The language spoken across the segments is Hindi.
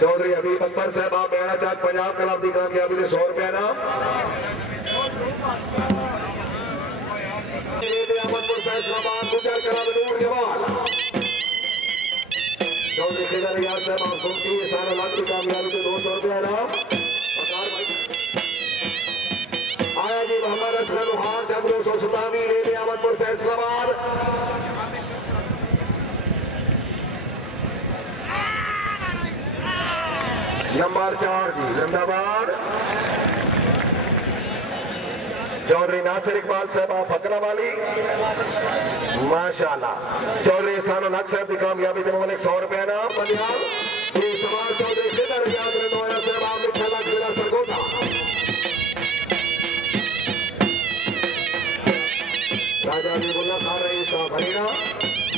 चौधरी हबीब अकबर साहब आप बेड़ा चाक पंजाब क्लब की कामयाबी से 100 रुपया नाम। फैसलाबाद गुजर क्लब नूर जवान चौधरी खिदर रियाज साहब आप गुमती सारा लाख की कामयाबी से 200 रुपया नाम। आया जी मोहम्मद असलम लोहार चंद्रो सौ सतावी रेलवे अहमदपुर फैसलाबाद नंबर 4 जी जिंदाबाद। चौधरी नासिर इकबाल साहब आप फकरा वाली माशाल्लाह। चौधरी सानो हक साहब की कामयाबी से मुल्क 100 रुपया नाम। पंजाब ये सवाल चौधरी खिदर रियाज रंधोया साहब आप लिखा लाख जिला सरगोधा राजा अलीबुल्ला खान रही साहब हरियाणा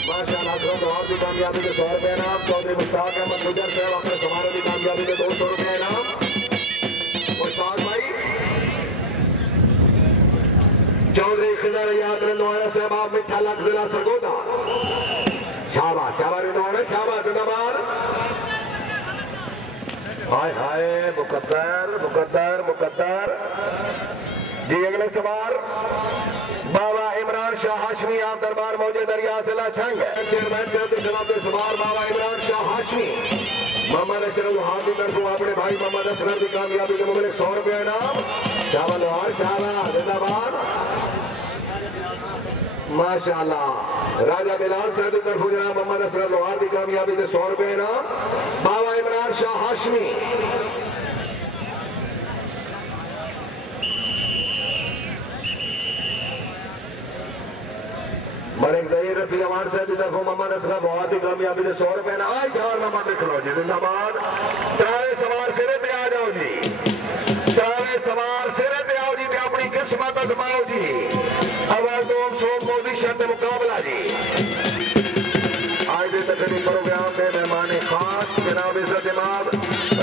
माशाल्लाह असलम लोहार की कामयाबी के 100 रुपया नाम। चौधरी मुश्ताक अहमद गुजर साहब अपने समारोह की कामयाबी के 200 रुपया नाम। मुश्ताक भाई चौधरी खिदर रियाज रंधोया साहब आप मिठा लाख जिला सरगोधा शाबाश शाबाश रंधोया शाबाश जिंदाबाद। हाय हाय मुकद्दर मुकद्दर मुकद्दर जी। अगले सवाल बाबा इमरान शाह हाशमी आप दरबार मौजे दरिया जिला छंग चेयरमैन साहब के जनाब सवार बाबा इमरान शाह हाशमी मोहम्मद अशरफ लोहार की तरफ अपने भाई मोहम्मद असगर की कामयाबी के मुल्क 100 रुपया नाम। शाबाश लोहार शाबाश जिंदाबाद माशाल्लाह। राजा बिलाल साहब की तरफ जनाब मोहम्मद असगर लोहार की कामयाबी के 100 रुपया नाम। बाबा इमरान शाह हाशमी मलिक जहीर रफी अवान साहब की तरफ मोहम्मद असगर लोहार की कामयाबी से 100 रुपया नाम। आज चार मोहम्मद लिख लो जी जिंदाबाद। तरावे सवार सिरे पे आ जाओ जी। तरावे सवार सिरे पे आओ जी अपनी किस्मत आजमाओ जी। अवल दो सोम मोदी शर्त मुकाबला जी। आज के तकरीब प्रोग्राम में मेहमान खास जनाब इज्जत इमाम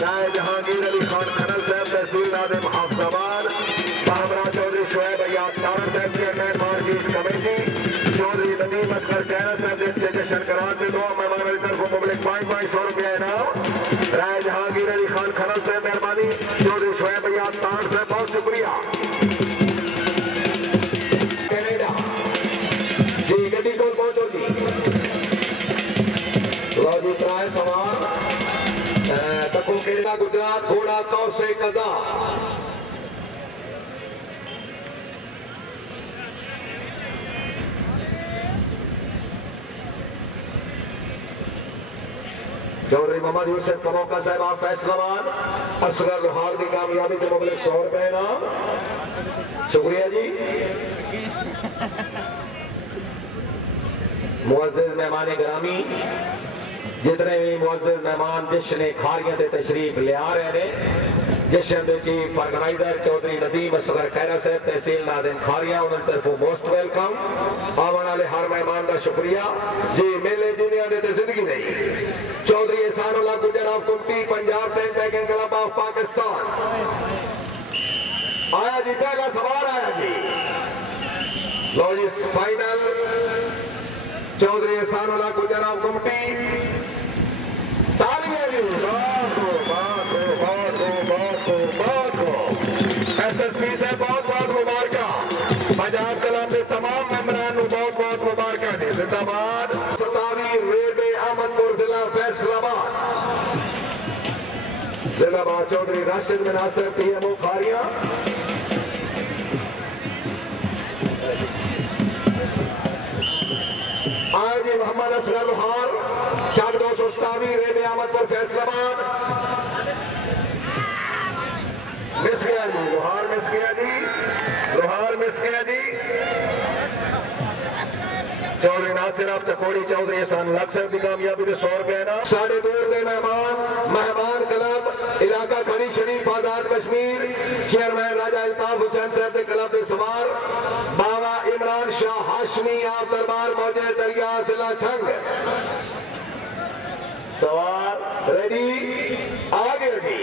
राय जहांगीर अली खान खनल साहब तहसील नादिम हाफिजाबाद बाबरा चौधरी शोएब अयाब तारण साहब chairman market committee Chaudhry Nadeem Asghar Kaira साहब एक्सटेंशन करार के 2 मेहमान की तरफ मुबलिक 500 रुपया इनाम। राय जहांगीर अली खान खनल साहब मेहरबानी चौधरी शोएब अयाब तारण साहब बहुत शुक्रिया। कैनेडा जी गड्डी को पहुंचो जी। लो जी तराए सवार तको कैनेडा गुजरात घोड़ा कौ से कजा चौधरी मोहम्मद यूसुफ कमोका साहब आप फैसलाबाद असगर लोहार की कामयाबी के मुबलिक 100 रुपये नाम। शुक्रिया जी। मुअज़्ज़िज़ मेहमान गिरामी जितने भी मुअज़्ज़िज़ मेहमान जश्न खारियां ते तशरीफ ले आ रहे हैं जश्न के चीफ ऑर्गेनाइजर चौधरी नदीम असगर खैरा साहब तहसील नादिम खारियां उन्होंने तरफों मोस्ट वेलकम। आवन वाले हर मेहमान का शुक्रिया जी। मेले जिन्हें देते जिंदगी नहीं Chaudhry Ehsanullah Gujjar of committee Punjab tent pegging club of Pakistan आया जी। पहला सवाल आया जी। लो जी फाइनल चौधरी एहसानुल्लाह गुजर ऑफ कुमटी तालियां जी। SSP से बहुत बहुत मुबारक। पंजाब क्लब के तमाम मेंबरान को बहुत बहुत मुबारक जी जिंदाबाद। सतावी रेलवे अहमदपुर जिला फैसलाबाद जिंदाबाद। चौधरी राशिद मुनासिर PMO खारियां आज मोहम्मद असगर लोहार चाक 287 रेलवे अहमदपुर फैसलाबाद मिस गया जी। लोहार मिस गया जी। लोहार मिस गया जी। चौधरी नासिर आप चकोड़ी चौधरी एहसान लक साहब की कामयाबी से 100 रुपया ना। साढ़े दूर के मेहमान क्लब इलाका खड़ी शरीफ आजाद कश्मीर चेयरमैन राजा अल्ताफ हुसैन साहब के क्लब के सवार बाबा इमरान शाह हाशमी आप दरबार मौजे दरिया जिला छंग सवार रेडी आगे जी।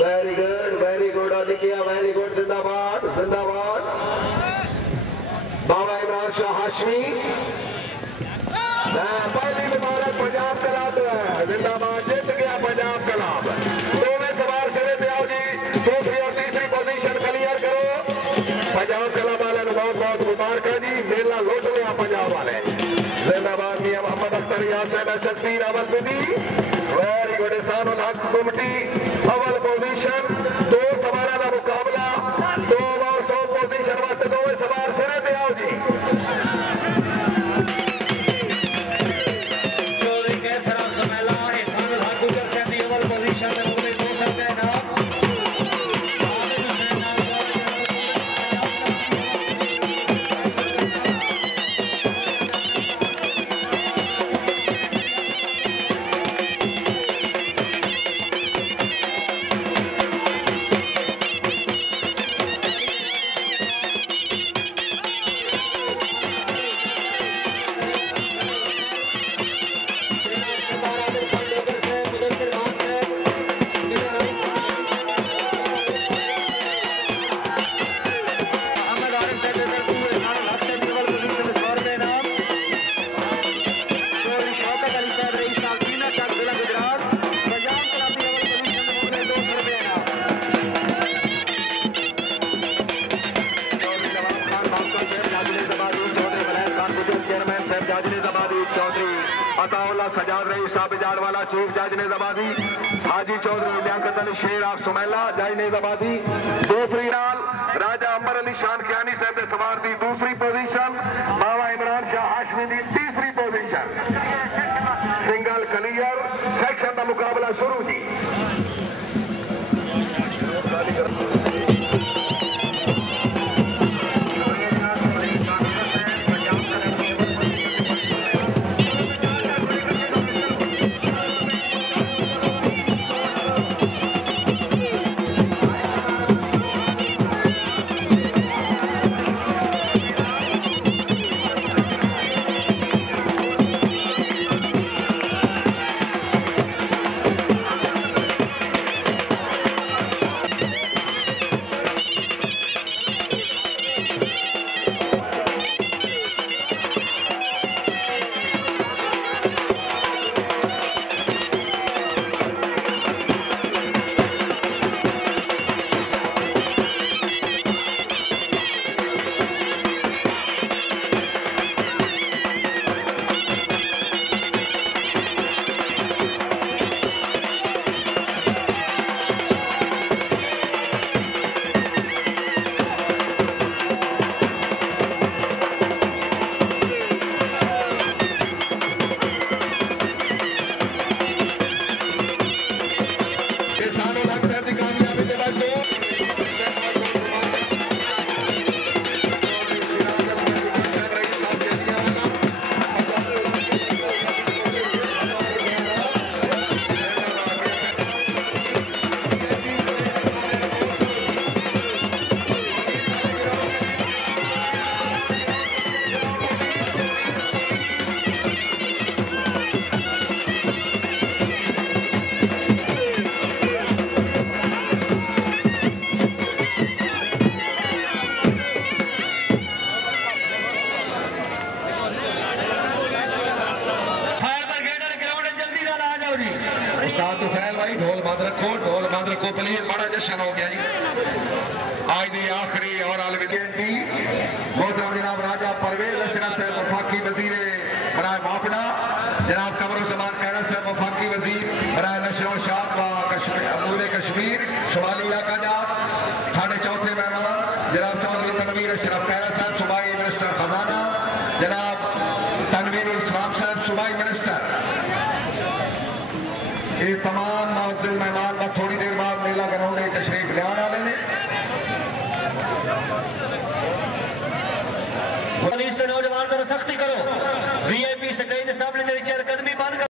वेरी गुड किया वेरी गुड जिंदाबाद जिंदाबाद। बाबा इमरान शाह हाशमी पहली मुबारक पंजाब करा दो जिंदाबाद। साहब SSP रावलपिंडी वेरी गुड एहसान उल हक गुमटी अवल पोजीशन 2 सवारा का मुकाबला 2 और 100 पोजीशन वास्ते दोवें सवार सिरे ते आओ जी चौधरी कैसरा सुमेला एहसान उल हक गुजर साहब दी अवल पोजीशन ते मुगले 2 सकते हैं ना सजाद रही साहब जाड़वाला चीफ जज निजामाबादी हाजी चौधरी लियाकत अली शेर ऑफ सुमेला जज निजामाबादी दूसरी राल राजा अंबर अली शान खियानी साहब के सवार की दूसरी पोजीशन बाबा इमरान शाह हाशमी की तीसरी पोजीशन सिंगल क्लियर सेक्शन का मुकाबला शुरू जी प्लीज बड़ा जश्न हो गया जी आज की आखिरी और अलविकेटी मोहतरम जनाब राजा परवेज अशरफ साहब वफाकी वजीर बराए मापड़ा जनाब कमरुज़्ज़मान खैरत साहब वफाकी वजीर बराए नशर व शाद व अमूर कश्मीर शुमाली इलाका जात थाने चौथे मेहमान जनाब चौधरी तनवीर अशरफ खैरत साहब सूबाई मिनिस्टर खजाना जनाब तनवीर इस्लाम साहब सूबाई मिनिस्टर ये तमाम मौजूद मेहमान का थोड़ी देर बाद मेला ग्राउंड में तशरीफ लिया वाले ने पुलिस से नौजवान जरा सख्ती करो VIP स्टेज सामने मेरी चेयर कदमी बंद